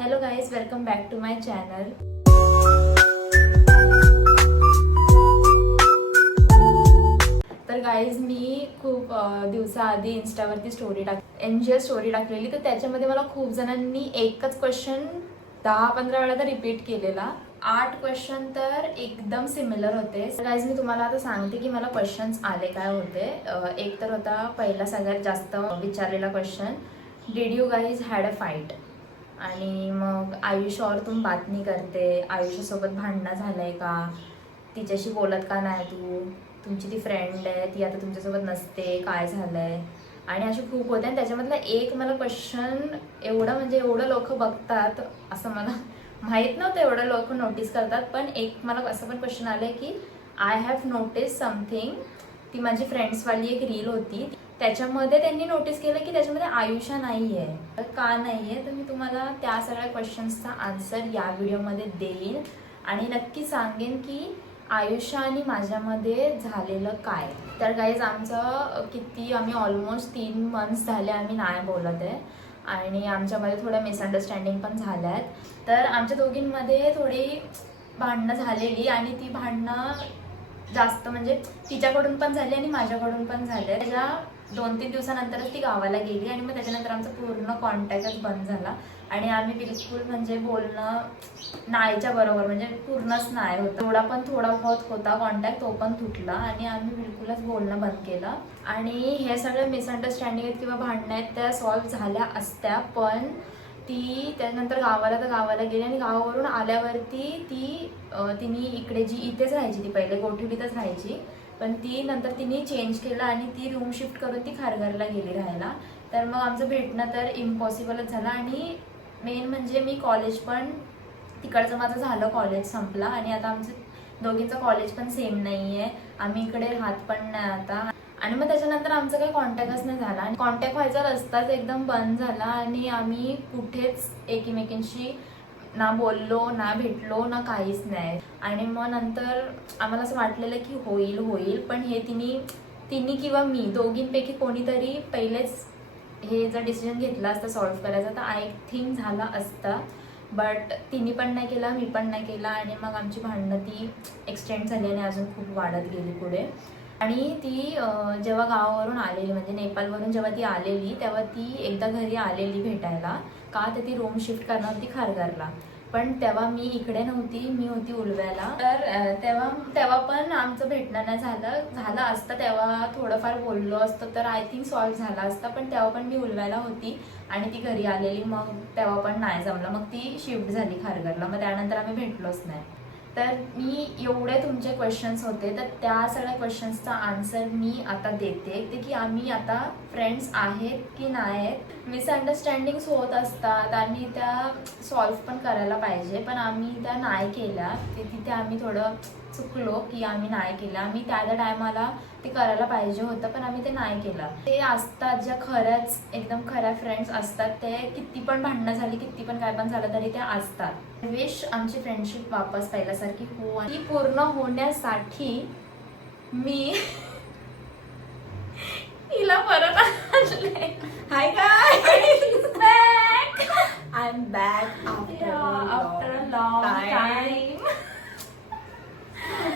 Hello guys, welcome back to my channel. तर guys मी खूप दिवसाआधी इन्स्टावरती स्टोरी स्टोरी टाकलेली. तर त्याच्यामध्ये मला खूप जणांनी एकच क्वेश्चन 10-15 वेळा तर रिपीट केलेला. 8 क्वेश्चन तर एकदम सिमिलर होते. गाईज मी तुम्हाला आता सांगते की मला क्वेश्चन्स आले काय होते. एक तर होता पहिला सगळ्यात जास्त विचारलेला question, did you guys had a fight. आणि मग आयुष्यावर तुम बात नाही करते, आयुष्यासोबत भांडणं झालंय का, तिच्याशी बोलत का नाही तू, तुमची ती फ्रेंड आहे ती आता तुमच्यासोबत नसते, काय झालंय. आणि असे खूप होते. आणि त्याच्यामधला एक मला क्वेश्चन एवढं लोक बघतात असं मला माहीत नव्हतं, एवढं लोक नोटीस करतात. पण एक मला असं पण क्वेश्चन आलं की आय हॅव नोटीस समथिंग. ती माझी फ्रेंड्सवाली एक रील होती, त्याच्यामध्ये त्यांनी नोटीस केलं की त्याच्यामध्ये आयुष्य नाही आहे. तर का नाही आहे, तर मी तुम्हाला त्या सगळ्या क्वेश्चन्सचा आन्सर या व्हिडिओमध्ये देईन आणि नक्की सांगेन की आयुष्य आणि माझ्यामध्ये झालेलं काय. तर गाईज आम्ही ऑलमोस्ट 3 मंथ्स झाले आम्ही नाही बोलत आहे आणि आमच्यामध्ये थोड्या मिसअंडरस्टँडिंग पण झाल्या आहेत. तर आमच्या दोघींमध्ये थोडी भांडणं झालेली आणि ती भांडणं जास्त म्हणजे तिच्याकडून पण झाली आणि माझ्याकडून पण झाले. त्याच्या 2-3 दिवसानंतरच ती गावाला गेली आणि मग त्याच्यानंतर आमचा पूर्ण कॉन्टॅक्टच बंद झाला आणि आम्ही बिलकुल म्हणजे बोलणं नाहीच्या बरोबर म्हणजे पूर्णच नाही होतं. थोडा बहुत होता कॉन्टॅक्ट, तो पण तुटला आणि आम्ही बिलकुलच बोलणं बंद केलं. आणि हे सगळं मिसअंडरस्टँडिंग आहेत किंवा भांडणं आहेत त्या सॉल्व्ह झाल्या असत्या, पण ती त्यानंतर गावाला गेली आणि गावावरून आल्यावरती तिने इकडे इथेच राहायची, ती पहिले गोठवलीतच राहायची, पण ती नंतर तिने चेंज केलं आणि ती रूम शिफ्ट करून ती खारघरला गेली राहायला. तर मग आमचं भेटणं तर इम्पॉसिबलच झालं. आणि मेन म्हणजे मी कॉलेज पण तिकडचं माझं झालं, कॉलेज संपला आणि आता आमचं दोघींचं कॉलेज पण सेम नाही आहे, आम्ही इकडे राहत पण नाही आता. आणि मग त्याच्यानंतर आमचा काही कॉन्टॅक्टच नाही झाला आणि कॉन्टॅक्ट व्हायचा रस्ताच एकदम बंद झाला आणि आम्ही कुठेच एकमेकींशी ना बोललो ना भेटलो ना काहीच नाही. आणि मग नंतर आम्हाला असं वाटलेलं की होईल पण हे तिने किंवा मी दोघींपैकी कोणीतरी पहिलेच हे जर डिसिजन घेतला असता सॉल्व्ह करायचा तर आय थिंक झाला असता. बट तिने पण नाही केला, मी पण नाही केला आणि मग आमची भांडणं ती एक्सटेंड झाली आणि अजून खूप वाढत गेली पुढे. आणि ती जेव्हा गावावरून आलेली म्हणजे नेपाळवरून जेव्हा ती आलेली तेव्हा ती एकदा घरी आलेली भेटायला, का तर ती रूम शिफ्ट करणार होती खारघरला. पण तेव्हा मी इकडे नव्हती, मी होती उलव्याला. तर तेव्हा पण आमचं भेटणं नाही झालं असतं, तेव्हा थोडंफार बोललो असतं तर आय थिंक सॉल्व्ह झाला असता. पण तेव्हा पण मी उलव्याला होती आणि ती घरी आलेली, मग तेव्हा पण नाही जमलं. मग ती शिफ्ट झाली खारघरला, मग त्यानंतर आम्ही भेटलोच नाही. तर मी एवढे तुमचे क्वेश्चन्स होते तर त्या सगळ्या क्वेश्चन्सचा आन्सर मी आता देते ते की आम्ही आता फ्रेंड्स आहेत की नाही आहेत. मिसअंडरस्टँडिंग्स होत असतात आणि त्या सॉल्व्ह पण करायला पाहिजे, पण आम्ही त्या नाही केल्या. तिथे आम्ही थोडं चुकलो की आम्ही नाही केलं. आम्ही त्या टायमाला ते करायला पाहिजे होतं पण आम्ही ते नाही केलं. ते असतात ज्या खऱ्याच एकदम खऱ्या फ्रेंड्स असतात, ते किती पण भांडणं झाली किती पण काय पण झालं तरी त्या असतात. विश आमची फ्रेंडशिप वापस पहिल्यासारखी हो आणि ती पूर्ण होण्यासाठी मी हिला परत आणले. Hi guys, I am back after a long time.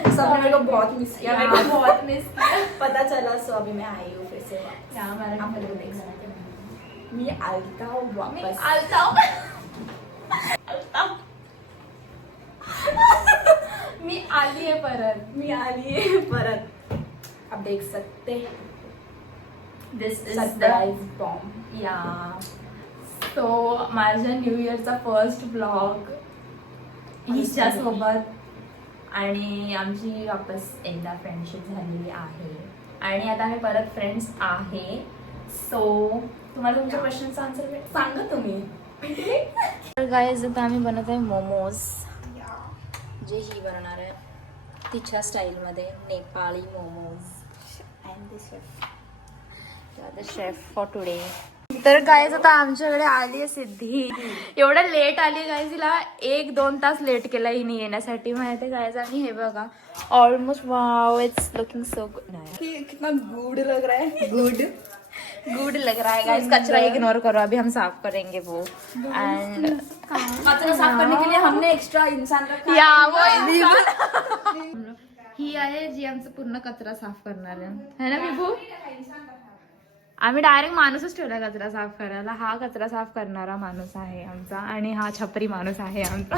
सबने मेरे को बहुत मिस किया, मेरे को बहुत मिस किया. पता चला. सो अभी मैं आई हूँ फिर से वापस. आप लोग देख सकते हैं मैं आलता हूँ वापस. मी आली आहे परत. आप देख सकते हैं. दिस इज सरप्राइज बॉम्ब. या सो माझ्या न्यू इयरचा फर्स्ट ब्लॉग हिच्या सोबत आणि आमची वापस एकदा फ्रेंडशिप झालेली आहे आणि आता आम्ही परत फ्रेंड्स आहे. सो तुम्हाला तुमच्या क्वेश्चनचा आन्सर सांगा तुम्ही. तर गाईज आता आम्ही बनवत आहे मोमोज, जे ही बनवणार आहे तिच्या स्टाईलमध्ये Nepali momos. I am the chef. The chef for today. तर गाईज आता आमच्याकडे आली आहे सिद्धी. एवढं लेट आली गाईज, हिला 1-2 तास लेट केला हिने येण्यासाठी माहिती आहे गाईज. आणि हे बघा almost wow, it's looking so good. कितना गुड लग रहा है. गुड लग रहा है गाइस. कचरा इग्नोर करो, अभी हम साफ करेंगे वो. एंड कचरा साफ करने के लिए हमने एक्स्ट्रा इंसान रखा या है। वो ही आहे जी आमचा पूर्ण कचरा साफ करणार आहे ना विभू. आम्ही डायरेक्ट माणूसच ठेवला कचरा साफ करायला. हा कचरा साफ करणारा माणूस आहे आमचा आणि हा छपरी माणूस आहे आमचा.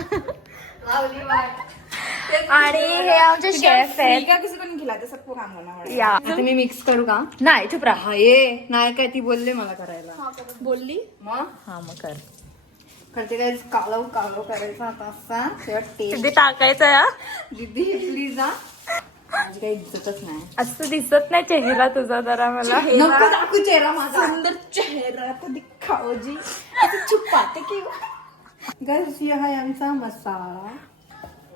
आणि हे आमचे शेफ आहेत. क्या किसी को नहीं खिलाते, सबको काम करना पड़ेगा. या आता मी मिक्स करू का? नाही चुप राहा. हा ये नाही काय ती बोलले मला करायला. बोलली मग हा मग कर. करते काय कालव कालव करायचा आता असा तेव्हा टेस्ट. किती टाकायचं या दीदी प्लीज हा. माझी काही इज्जतच नाही. असं दिसत नाही चेहरा तुझा जरा मला. नको दाखवू चेहरा माझा. सुंदर चेहरा तो दिखाओ जी. असं छुपाते क्यों? गाइस ये है आमचा मसाला.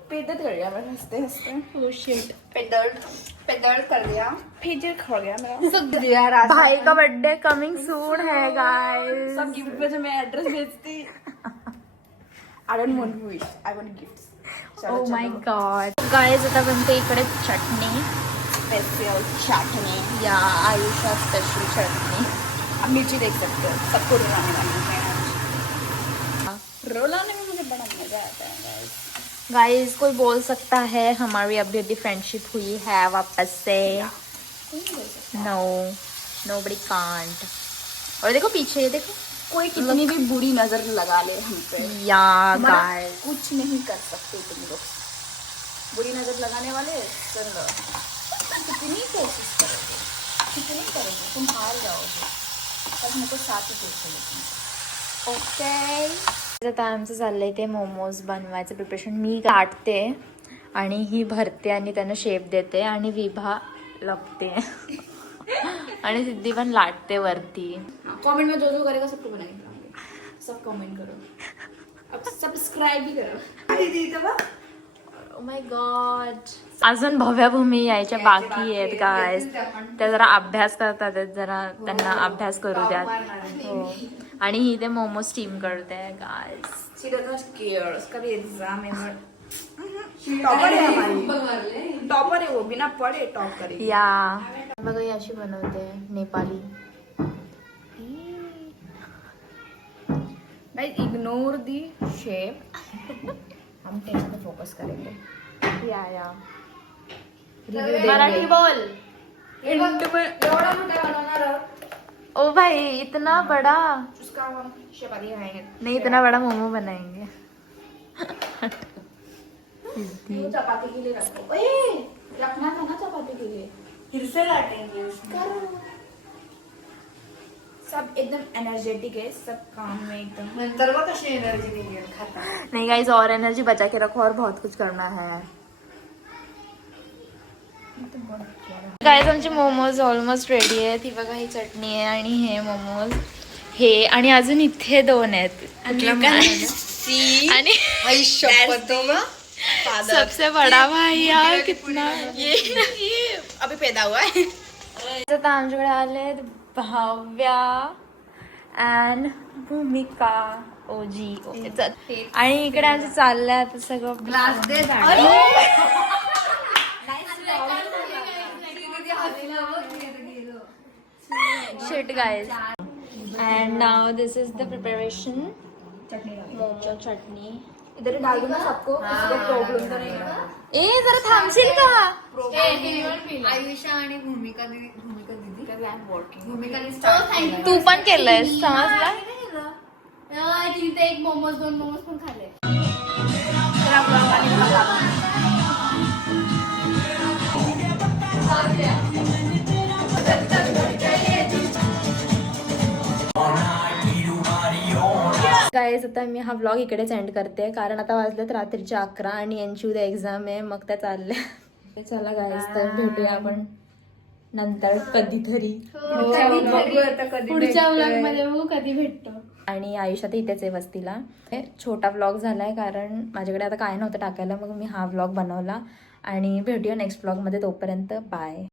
पेदत कर दिया मैं हंसते हंसते. Oh shit. पेदल कर दिया. फेजर खा गया मेरा. भाई का बर्थडे कमिंग सून है गाइस. सब गिफ्ट पे मैं एड्रेस भेजती. I don't want wish. I want gifts. Oh my God. Guys आता बनते इकडे चटणी. स्पेशल चटनी. या आयुष्या स्पेशल चटणी. आप मिर्ची देख सकते हो. सबको रोलाने वाली है. रोलाने में मुझे बड़ा मजा आता है गाइस. गाइस कोई बोल सकता है हमारी अभी अभी फ्रेंडशिप हुई है वापस से. No nobody can't. और देखो पीछे, ये देखो कोई कितनी भी बुरी नजर लगा ले हम पे, या हमारा गाइस कुछ नहीं कर सकते तुम लोग. बुरी नजर लगाने वाले सुन लो. कितनी कोशिश करोगे, कितनी करोगे, तुम हार जाओगे. पर हमको साथ ही देखो. ओके. आता आमचं चाललंय ते मोमोज बनवायचं प्रिपरेशन. मी काटते आणि ही भरते आणि त्यांना शेप देते आणि विभा लपते आणि सिद्धी पण लाटते वरती. कमेंट में जो करेगा सबको बनाएंगे. सब कमेंट करो. अब सब्सक्राइब भी करो. दीदी तो ओ माय गॉड. अजून भव्या भूमी यायच्या बाकी आहेत गाइस. त्या जरा अभ्यास करतात आहेत, जरा त्यांना अभ्यास करू द्यात. हो. आणि ही ते मोमो स्टीम करते गाइस. She doesn't care. उसका भी एग्जाम है. टॉपर है हमारी. टॉपर है वो, बिना पढ़े टॉप करेगी. या बघा ही अशी बनवते नेपाली. गाइस इग्नोर दी शेप. हम टेस्ट पे फोकस करेंगे. या रिव्यू मराठी बोल. एंड में एवढा मोठा बनवणार आहोत. ओ भाई इतना बड़ा उसका हम शेप आधी खाएंगे. नहीं, इतना बड़ा मोमो बनाएंगे. वो चपाती के लिए रखो. ए रखना था ना चपाती के लिए. फिर से लाटेंगे उसको. सब एकदम एनर्जेटिक है, सब काम में एकदम. नंतर बघ कशी एनर्जी निघेल खाता. नहीं गाइस और एनर्जी बचा के रखो और बहुत कुछ करना है. गाइस आमचे मोमोज ऑलमोस्ट रेडी आहेत. ही बघा ही चटणी आहे आणि हे मोमोज हे आणि अजून इथे 2 आहेत. आणि सबसे बड़ा भाई यार कितना. ये अभी पैदा हुआ है. आता आमच्याकडे आले भाव्या अँड भूमिका ओजी. आणि इकडे आमचं चाललंय आता सगळं. ग्लास दे. Shit guys. And now this is the preparation. Momo चटणी. इधर डाल दूंगा सबको. इसको प्रॉब्लम तो नहीं है. ए जरा थांबशील का. आयुषा आणि भूमिका दीदी भूमिकाने तू पण केलंयस समजला. तिथे एक मोमोज 2 मोमोज पण खाल्ले. गाईज आता मी हा व्लॉग इकडेच एंड करते कारण आता वाजलेत रात्रीचे 11 आणि यांची उद्या एक्झाम आहे. मग त्या चालल्या. चला गाईज तर भेटूया आपण नंतर कधीतरी. पुढच्या व्लॉग मध्ये बघू कधी भेटतो. आणि आयुष्यात इथेच आहे वस्तीला. छोटा व्लॉग झालाय कारण माझ्याकडे आता काय नव्हतं टाकायला, मग मी हा व्लॉग बनवला. आणि भेटूया नेक्स्ट व्लॉग मध्ये. तोपर्यंत बाय.